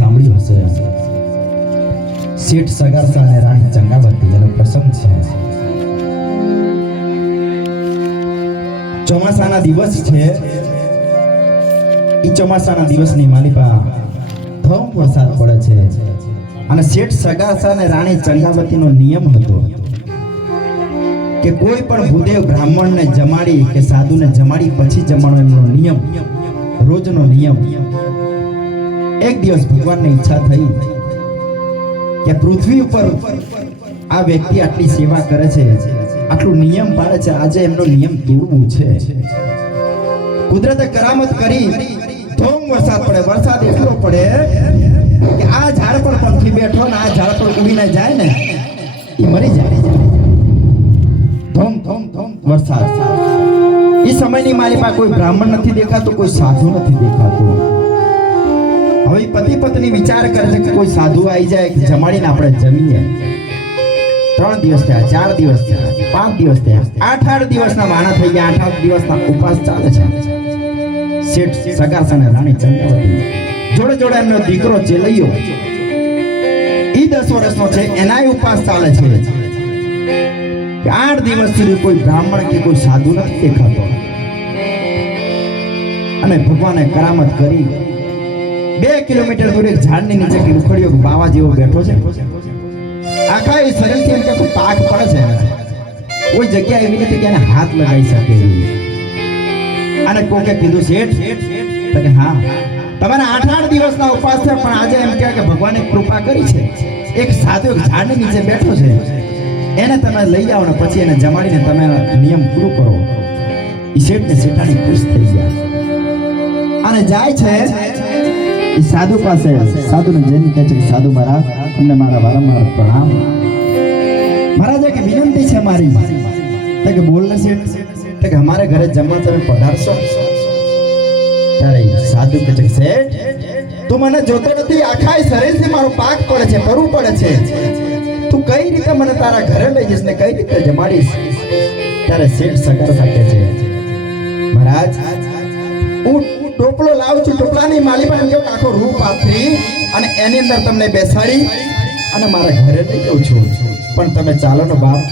સાંભળ્યું હશે. શેઠ સગાસા અને રાણી ચંગાવતી એનો પ્રસંગ છે. ચોમાસાના દિવસ છે. એ ચોમાસાના દિવસની માલિપા ધમ વરસાદ પડે છે અને શેઠ સગાસા અને રાણી ચંગાવતીનો નિયમ હતો કે કોઈ પણ ભૂદેવ બ્રાહ્મણને જમાડી કે સાધુને જમાડી પછી જમાડો એમનો નિયમ, રોજનો નિયમ. એક દિવસ ભગવાનની ઈચ્છા થઈ કે પૃથ્વી ઉપર આ વ્યક્તિ આટલી સેવા કરે છે, આટલું નિયમ પાળે છે, આજે એમનો નિયમ તોડવું છે. કુદરતે કરામત કરી, ધોમ વરસાદ પડે. વરસાદ એટલો પડે કે આ ઝાડ પર પંખી બેઠો ને આ ઝાડ પર ઉડીને જાય ને એ મરી જાય. ધોમ ધોમ ધોમ વરસાદ. એ સમયની મારી પાસે કોઈ બ્રાહ્મણ નથી દેખાતું, કોઈ સાધુ નથી દેખાતું. હવે પતિ પત્ની વિચાર કરે છે કે કોઈ સાધુ આવી જાય કે જમાડીને આપણે જમીએ. 3 દિવસ થયા, 4 દિવસ થયા, 5 દિવસ થયા, 8 દિવસના વાણા થઈ ગયા. 8 દિવસના ઉપવાસ ચાલે છે. શેઠ સગાસા અને રાણી ચંદ્રાવતી જોડે જોડે એમનો દીકરો ચેલૈયો ઈ 10 વર્ષનો છે, એનાય ઉપવાસ ચાલે છે. 8 દિવસ સુધી કોઈ બ્રાહ્મણ કે કોઈ સાધુ નથી દેખાતો. અને ભગવાને કરામત કરી 2 કિલોમીટર દૂર એક ઝાડની નીચે કિલખડીયો બાવા જેવો બેઠો છે. આખા એ શરીરથી એમ કે પાક પડે છે. કોઈ જગ્યા એવી નથી કે એને હાથ લગાવી શકે. અને કોકે કીધું શેઠ કે હા તમારે 8 દિવસના ઉપવાસ છે, પણ આજે એમ કે ભગવાને કૃપા કરી છે, એક સાધુ એક ઝાડની નીચે બેઠો છે, એને તમે લઈ જાઓ ને પછી એને જમાડીને તમે નિયમ પૂરું કરો. એ શેઠ ને શેઠાણી ખુશ થઈ ગયા અને જાય છે એ સાધુ પાસે. સાધુને જઈને કહે છે કે સાધુ મહારાજ, તમને મારા વારંવાર પ્રણામ. મહારાજ એક વિનંતી છે મારી. તો કે બોલ ને શેઠ. તો કે અમારે ઘરે જમવા તમે પધારશો. ત્યારે સાધુ કહે છે શેઠ તું મને જોતો નથી, આખા શરીરથી મારો પાક પડે છે, કરવું પડે છે. તું કઈ રીતે મને તારા ઘરે લઈ જઈશ ને કઈ રીતે જમાડીશ? ત્યારે શેઠ સગાસા કહે છે મહારાજ હું ટોપલો લાવું છું, ટોપલાની માલી પણ કેવું આખો રૂપ આપી અને એની અંદર તમને બેસાડી અને મારા ઘરે લઈ જાઉં છું. પણ તમે ચાલો ને બાપ,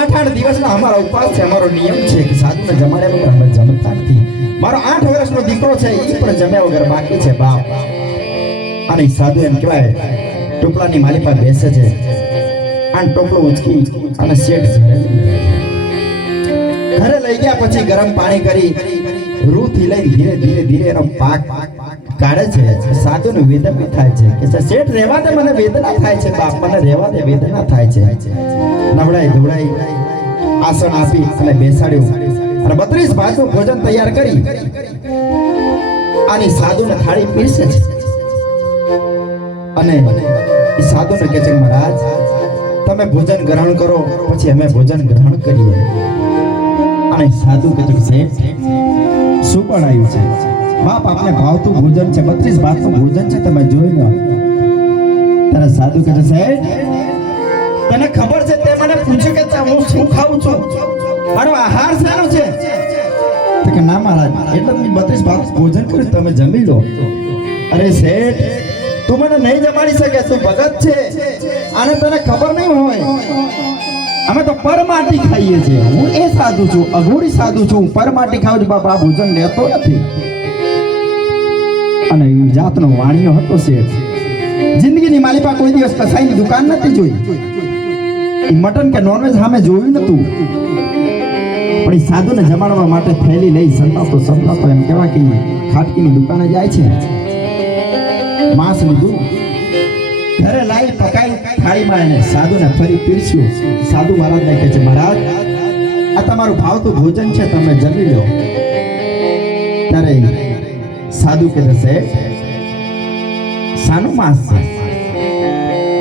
8 દિવસના અમારા ઉપવાસ છે, અમારો નિયમ છે કે સાધુને જમાડ્યા વગર અમે જમતા નથી. મારો 8 વર્ષનો દીકરો છે એ પણ જમ્યા વગર બાકી છે બાપ. અને સાધુ એમ કહેવાય ટોપલાની માલી પાસે બેસે છે અને ટોપલો ઉચકી અને શેઠ ઘરે લઈ ગયા. પછી ગરમ પાણી કરી રૂથી લઈ ધીરે ધીરે ધીરે એનો પાક કાઢે છે. સાધુને વેદના થાય છે કે શેઠ રહેવા દે, મને વેદના થાય છે બાપ, મને રહેવા દે, વેદના થાય છે. નવડાઈ ધોવડાઈ આસન આપી અને બેસાડ્યું અને 32 ભાતનું ભોજન તૈયાર કરી આની સાધુને થાળી પીરસે છે. અને એ સાધુને કહે છે મહારાજ તમે ભોજન ગ્રહણ કરો, પછી અમે ભોજન ગ્રહણ કરીએ. અને સાધુ કહે છે શેઠ શું પણ આવ્યું છે બાપ, આપને ભાવતું ભોજન છે, 32 ભાતનું ભોજન છે, તમે જોઈ લો. ત્યારે સાધુ કહે છે શેઠ તને ખબર છે, તે મને પૂછ્યું કે હું શું ખાઉં છું, મારો આહાર શાનો છે? તો કે ના મહારાજ, એટલે મેં 32 ભાત ભોજન કર્યું, તમે જમી લો. અરે શેઠ તું મને નહીં જમાડી શકે, તું ભગત છે, આને તને ખબર નહીં હોય. અમે તો પરમાટી ખાઈએ છીએ. હું એ સાધુ છું, અઘોરી સાધુ છું, પરમાટી ખાઉં છું બાપા, ભોજન લેતો નથી. અને જાતનો વાણિયો હતો શેઠ. જિંદગીની માલિપા કોઈ દિવસ કસાઈની દુકાન નથી જોઈ, મટન કે નોનવેજ સામે જોયું નતું. પણ એ સાધુને જમાડવા માટે થેલી લઈ સંતાતો એમ કહેવા કે ખાટકીની દુકાને જાય છે. માંસ લીધું, ઘરે લાવી પકાઈ થાળીમાં એને સાધુને ફરી પીરસ્યું. સાધુ મહારાજને કહે છે મહારાજ આ તમારું ભાવતું ભોજન છે, તમે જમી લો. ત્યારે સાધુ કહે છે શાનું માંસ છે?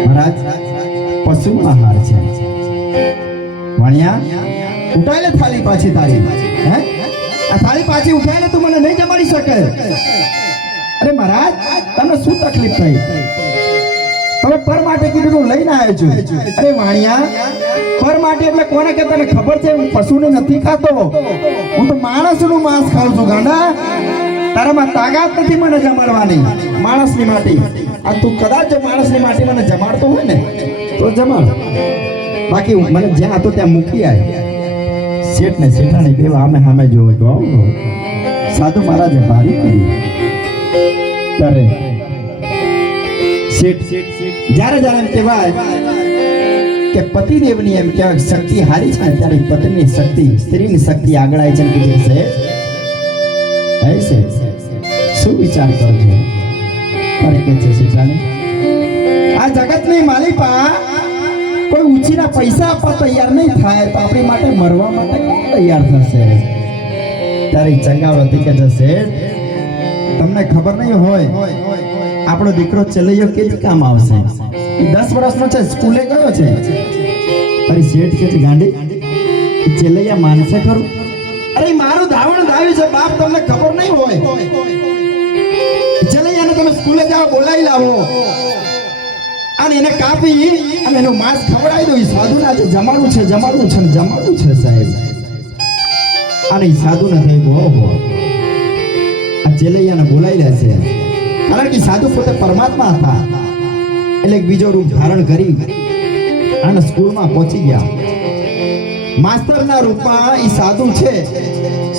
મહારાજ પશુ આહાર છે. વણ્યા ઉઠાઈ લે થાળી પાછી તારી. હે આ થાળી પાછી ઉઠાઈ લે, તું મને નહીં જમાડી શકે. અરે મહારાજ તમને શું તકલીફ થઈ? તમે પર માટે કીધું લઈને આવ્યો છું. અરે વાણિયા પર માટે એટલે કોને કે તને ખબર છે હું પશુને નથી ખાતો, હું તો માણસનું માંસ ખાઉં છું. ગાંડા તારામાં તાકાત નથી મને જમાડવાની માણસની માટે. આ તું કદાચ માણસની માટે મને જમાડતો હોય ને તો જમાડ, બાકી મને જ્યાં હતો ત્યાં મૂકી આય. શેઠ ને શેઠાણી બે આમે સામે જોવે તો સાધુ મહારાજે ભારી કરી. ત્યારે શેઠ જ્યારે જ્યારે એમ કહેવાય કે પતિદેવની એમ કહેવાય શક્તિ હારી છે, ત્યારે પત્નીની શક્તિ, સ્ત્રીની શક્તિ આગળ આવી છે કે છે શું વિચાર કરો છો? અરે કે છે શેઠાણી, આ જગતની માલિકા કોઈ ઊંચીના પૈસા આપવા તૈયાર નહીં થાય તો આપણી માટે મરવા માટે તૈયાર થશે. ત્યારે ચંગાવતી કે છે તમને ખબર નહીં હોય આપણો દીકરો ચલૈયો કે કામ આવશે, 10 વર્ષનો છે, સ્કૂલે ગયો છે. અરે શેઠ કે છે ગાંડી ચલૈયા માનશે ખરું? અરે મારું ધાવણ ધાવ્યું છે બાપ, તમને ખબર નહીં હોય. ચલૈયાને તમે સ્કૂલે જાઓ, બોલાવી લાવો અને એને કાપી અને એનું માંસ ખવડાવી દો. સાધુને આજે જમાડવું છે, જમાડવું છે, જમાડવું છે સાહેબ. અને સાધુને થઈ બહુ આ ચેલૈયાને બોલાવી લે છે, કારણ કે સાધુ પોતે પરમાત્મા હતા. એટલે બીજો રૂપ ધારણ કરી અને સ્કૂલમાં પહોંચી ગયા. માસ્તરના રૂપમાં એ સાધુ છે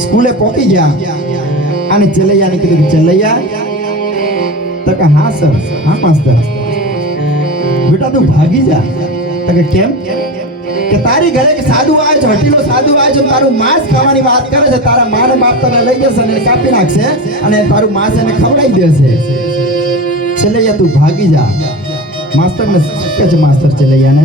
સ્કૂલે પહોંચી ગયા અને ચેલૈયાને કીધું કે ચેલૈયા, તો કે હા સર, હા માસ્તર. બેટા તું ભાગી જા. તો કે કેમ? કે તારી ઘરે કે સાધુ આવે છે, હટીલો સાધુ આવે છે, તારું માંસ ખાવાની વાત કરે છે, તારા માને બાપ તને લઈ જશે અને કાપી નાખશે અને તારું માંસ એને ખવડાવી દેશે. ચેલૈયા તું ભાગી જા. માસ્તરને કે છે માસ્તર ચેલૈયાને,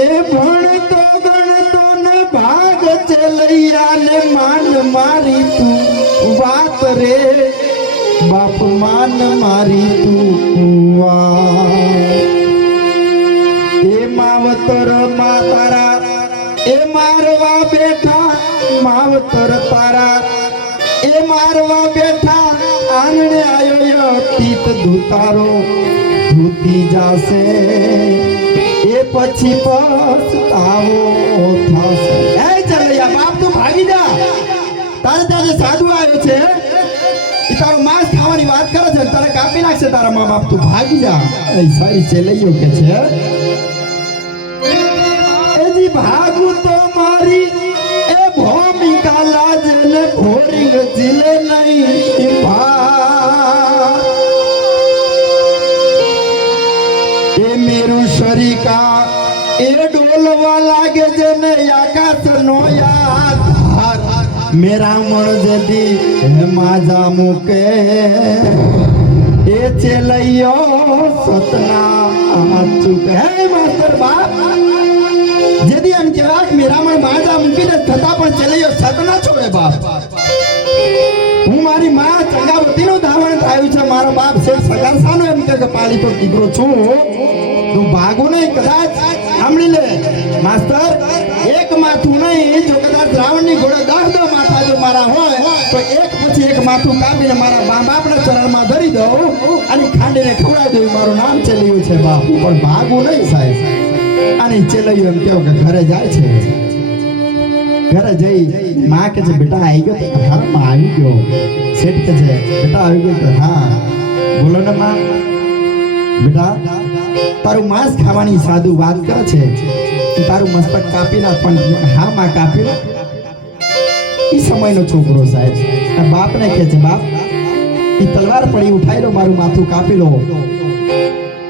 એ ભણતો ગણતો ને ભાગ ચેલૈયાને માન મારી તું વાત રે બાપ, માન મારી તું એ માવતર માં તારા એ મારવા બેઠા, માવતર તારા એ મારવા બેઠા, આંગણે આયો તીત ધૂતારો ધૂતી જાશે, એ પછી પછતાવો થશે. એ ચલૈયા બાપ તું ભાગી જા. તારે ત્યાં જે સાધુ આવ્યો છે એ તારો માંસ ખાવાની વાત કરે છે, તારે કાપી નાખશે તારા મા બાપ, તું ભાગી જા. એ સારી ચેલૈયો કે છે એજી ભાગું તો મારી એ ભૂમિકા લાજ ને ભોરિંગ જીલે નહીં ભા, એ મેરું શરીકા એ ડોલવા લાગે છે ને આકાશ નો યાદ મેરા મણ જદી હે માજા મુકે, એ ચેલૈયો સતના ચૂકે. હે માસ્ટર બાપ, જેદી એમ કહેવાય મેરા મણ માજા મૂકીને થતા પણ ચેલૈયો સતના છોડે બાપ. હું મારી માં ચંગાવતીનું ધાવણ થયું છે, મારો બાપ છે સગાસાનો એમ કે પાલી તો દીકરો છું, તું ભાગું નહીં. કદાચ સાંભળી લે માસ્તર, એક માથું નહીં, જો કદાચ રાવણની ઘોડે 10 માથા જો મારા હોય તો એક પછી એક માથું કાપીને મારા મા બાપના ચરણમાં ધરી દઉં અને ખાંડીને ખવડાવી દઉં. મારું નામ ચેલૈયું છે બાપ, પણ ભાગું નહીં સાહેબ. અને ચેલૈયું એમ કેવું કે ઘરે જાય છે. ઘરે જઈ માં કે છે બેટા આવી ગયો? તો હા માં આવી ગયો. શેઠ કે છે બેટા આવી ગયો? તો હા. બોલો ને માં. બેટા તારું માંસ ખાવાની સાધુ વાત કરે છે, તારું મસ્તક કાપી નાખ. પણ હા માં કાપી નાખ. એ સમયનો છોકરો સાહેબ આ બાપને કહે છે બાપ એ તલવાર પડી ઉઠાઈ લો, મારું માથું કાપી લો.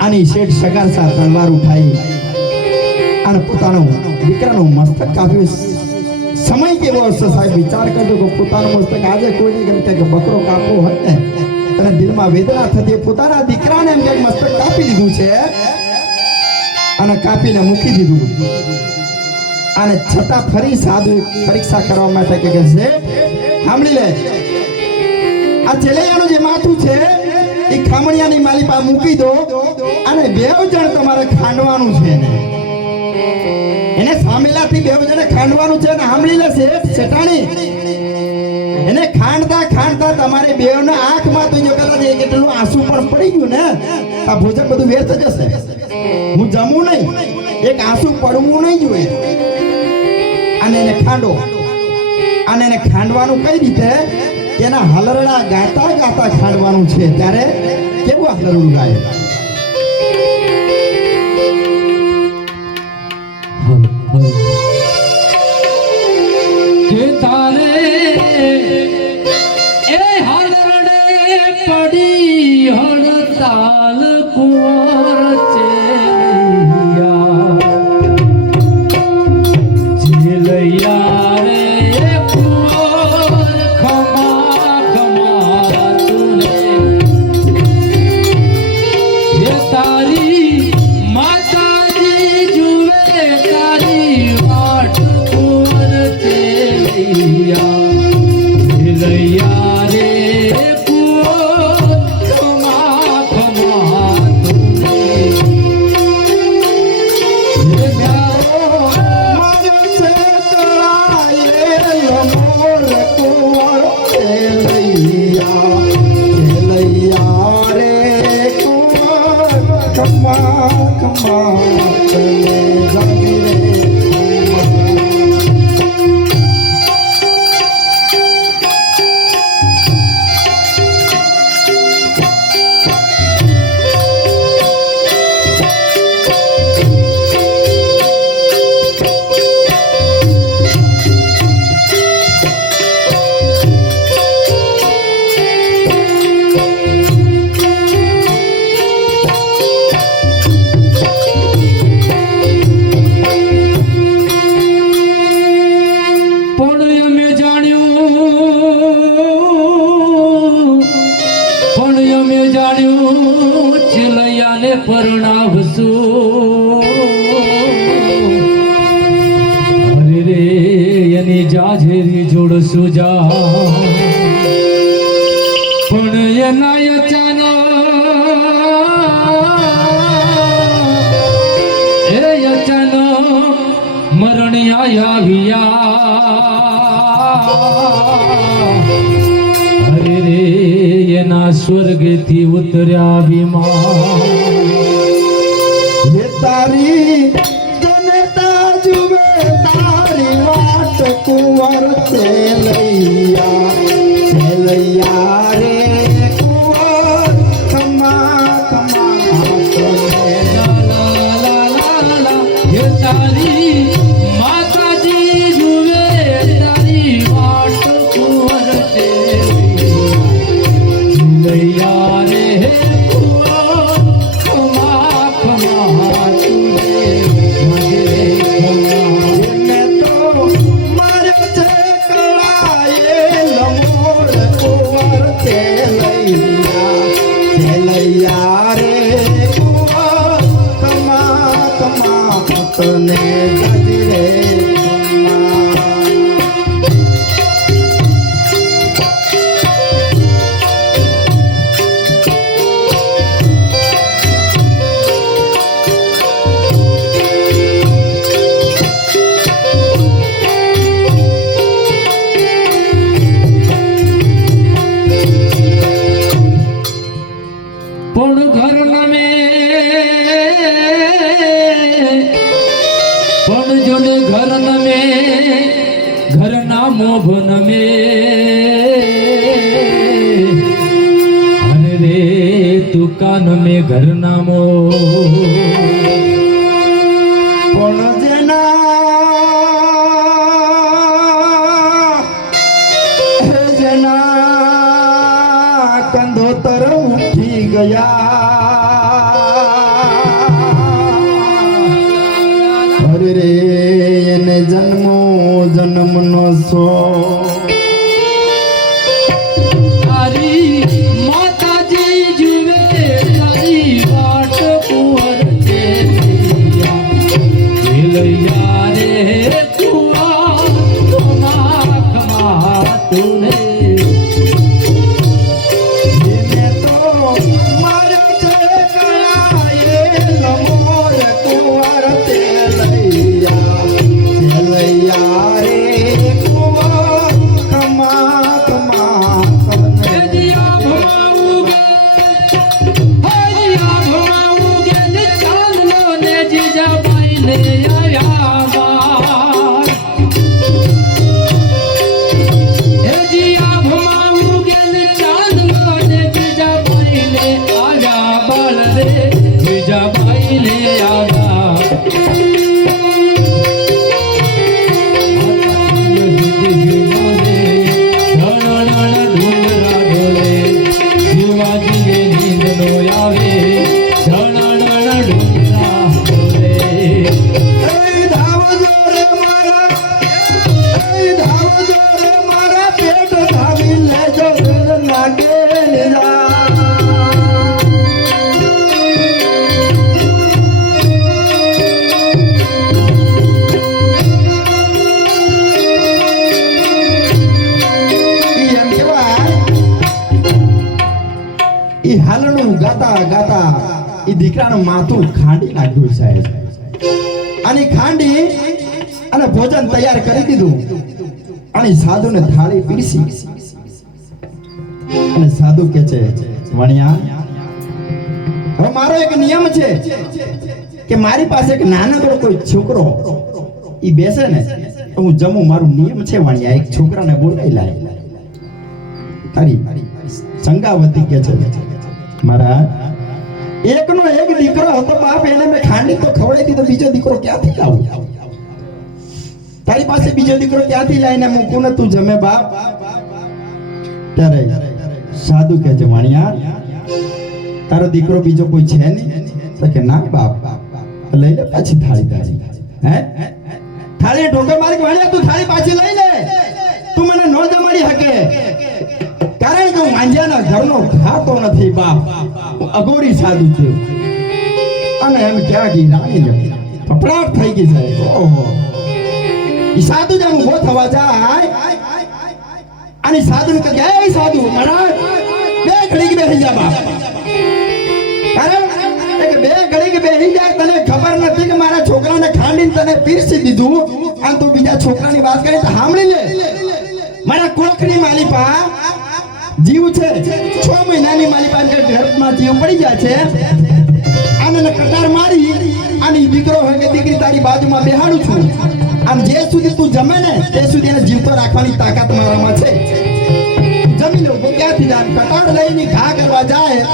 આની શેઠ સગાર સાથે તલવાર ઉઠાઈ અને પોતાનું દીકરાનું મસ્તક કાપ્યું. સમય કેવો હશે સાહેબ, વિચાર કરજો કે પોતાનું મસ્તક આજે કોઈ નહીં કે બકરો કાપવો હોય ને અને દિલમાં વેદના થતી, પોતાના દીકરાને એમ કે મસ્તક કાપી દીધું છે અને કાપીને મૂકી દીધું. અને છતાં ફરી સાધુ પરીક્ષા કરવા માટે કે છે સાંભળી લે, આ ચેલૈયાનું જે માથું છે એ ખામણિયાની માલી પાસે મૂકી દો અને 2 જણ તમારે ખાંડવાનું છે એને સામેલાથી 2 જણે ખાંડવાનું છે. અને સાંભળી લે શેઠાણી, એને ખાંડતા ખાંડતા તમારે 2 ના આંખમાં તો જો કદાચ કેટલું આંસુ પણ પડી ગયું ને આ ભોજન બધું વ્યર્થ જશે. હું જમું નહીં, એક આંસુ પડવું નહીં જોઈએ. અને એને ખાંડો. અને એને ખાંડવાનું કઈ રીતે તેના હલરડા ગાતા ગાતા ખાડવાનું છે ત્યારે કેવું હલરડું ગાય કે તારે એ હલરડે પડી હડતાલ કુંવર ચેલૈયા રે કુંવર ખમા ખમા તુને એ તારી માતાજી જુએ તારી વાટ કુંવર ચેલૈયા રે કુંવર ખમા ખમા તુને એ ગારો મારે છે કળાયેલો મોર કુંવર ચેલૈયા રે કુંવર ખમા ખમા તને જાગી રે પણ અમે જાણ્યું ચેલૈયાને પરણાવશું અરે રે એની જાજેરી જોડશું જા પણ એના અચાનક મરણ આવ્યા અરે રે એના સ્વર્ગથી ઉતર્યા વિમાન હે તારી જનતા જુએ તારી વાટ કુંવર ચેલૈયા રે કુંવર ખમા ખમા તને હે તારી માતાજી જુએ તારી વાટ કુંવર ચેલૈયા રે કુંવર ખમા ખમા તુને મજરે ખમા એને તો મારે છે કળાયેલો મોર કુંવર ચેલૈયા રે કુંવર ખમા ખમા તને જાજી રે ખમા પણ ઘરના મે પણ જોને ઘરના મે ઘરના મોભન મે અરે રે તું કાન મે ઘરના મો પણ જેના કંધોતર ઉઠી ગયા અરે રે એને જન્મો જન્મનો સો તારી માતાજી જુએ તારી વાટ કુંવર ચેલૈયા રે કુંવર ખમા ખમા તુને એને તો મારે છે કળાયેલો મોર કુંવર ચેલૈયા રે કુંવર ખમા ખમા તને જીજા ગાતા ગાતા એ દીકરાનું માથું ખાંડી નાખ્યું સાહેબ અને ખાંડી અને ભોજન તૈયાર કરી દીધું અને સાધુને થાળી પીરસી અને સાધુ કે છે વણિયા હવે મારો એક નિયમ છે કે મારી પાસે એક નાનકડો કોઈ છોકરો ઈ બેસે ને તો હું જમું મારું નિયમ છે વણિયા એક છોકરાને બોલાવી લાય તારી સંગાવતી કે છે મારા એકનો એક દીકરો હતો બાપ એને મેં ખાંડી તો ખવડાવી દીધો બીજો દીકરો ક્યાંથી લાવું તારી પાસે બીજો દીકરો ક્યાંથી લાવીને મૂકું ને તું જમે બાપ ત્યારે સાધુ કે છે વાણિયા તારો દીકરો બીજો કોઈ છે નહીં તો કે ના બાપ લઈ લે પાછી થાળી તારી હે થાળી ઢોકર મારી વાણિયા તું થાળી પાછી લઈ લે તું મને નો જમાડી શકે કારણ કે હું માંજ્યાના ઘરનો ખાતો નથી બાપ હું અઘોરી સાધુ છું અને એમ ક્યાં ગઈ રાણી ફફડાટ થઈ ગઈ છે ઓહો ઈ સાધુ જેમ ઉભો થવા જાય અને સાધુને કહે એ સાધુ મહારાજ બે ઘડીક બેસી જા બાપ કારણ કે બે ઘડીક બેસી જાય તને ખબર નથી કે મારા છોકરાને ખાંડીને તને પીરસી દીધું અને તું બીજા છોકરાની વાત કરી તો સાંભળી લે મારા કોખની માલિપા જીવ છે 6 મહિનાની માલિપા ગર્ભમાં જીવ પડી ગયા છે આને કટાર મારી અને દીકરો હોય કે દીકરી તારી બાજુમાં બેહાડું છું આમ જે સુધી તું જમે ને તે સુધી એને જીવતો રાખવાની તાકાત મારામાં છે જમી લો ક્યાંથી જાય કટાર લઈને ઘા કરવા જાય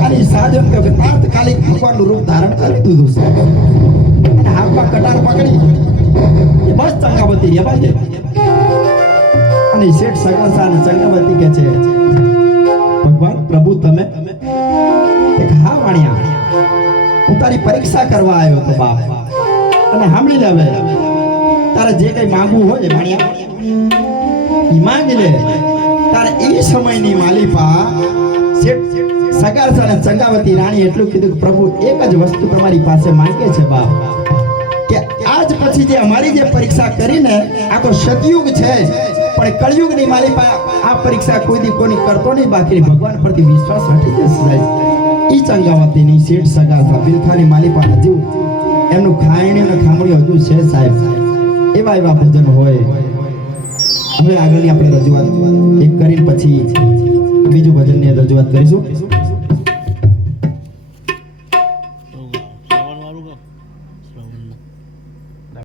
અને સાધન કે તાત્કાલિક ભગવાનનું રૂપ ધારણ કરી દીધું છે અને હાથમાં કટાર પકડી એ બસ ચંગાવતી રહેવા દે અને શેઠ સગનસા અને ચંગાવતી કે છે ભગવાન પ્રભુ તમે એક હા વાણિયા હું તારી પરીક્ષા કરવા આવ્યો તો બાપ અને સાંભળી લે હવે તારે જે કઈ માંગવું હોય વાણિયા ઈ માંગી લે તારે એ સમયની માલિપા શેઠ સગારસા અને ચંગાવતી રાણી એટલું કીધું કે પ્રભુ એક જ વસ્તુ તમારી પાસે માંગે છે બાપ કે આજ પછી જે અમારી જે પરીક્ષા કરીને આ તો સતયુગ છે પણ કળયુગની માલિપા આ પરીક્ષા કોઈ દી કોની કરતો નહીં બાકી ભગવાન પરથી વિશ્વાસ હટી જશે ઈ ચંગાવતીની શેઠ સગારસા બિલખાની માલિપા હજુ એમનું ખાયણી અને ખામણી હજુ છે સાહેબ એવા એવા ભજન હોય હવે આગળની આપણે રજૂઆત એક કરીને પછી બીજું ભજનની રજૂઆત કરીશું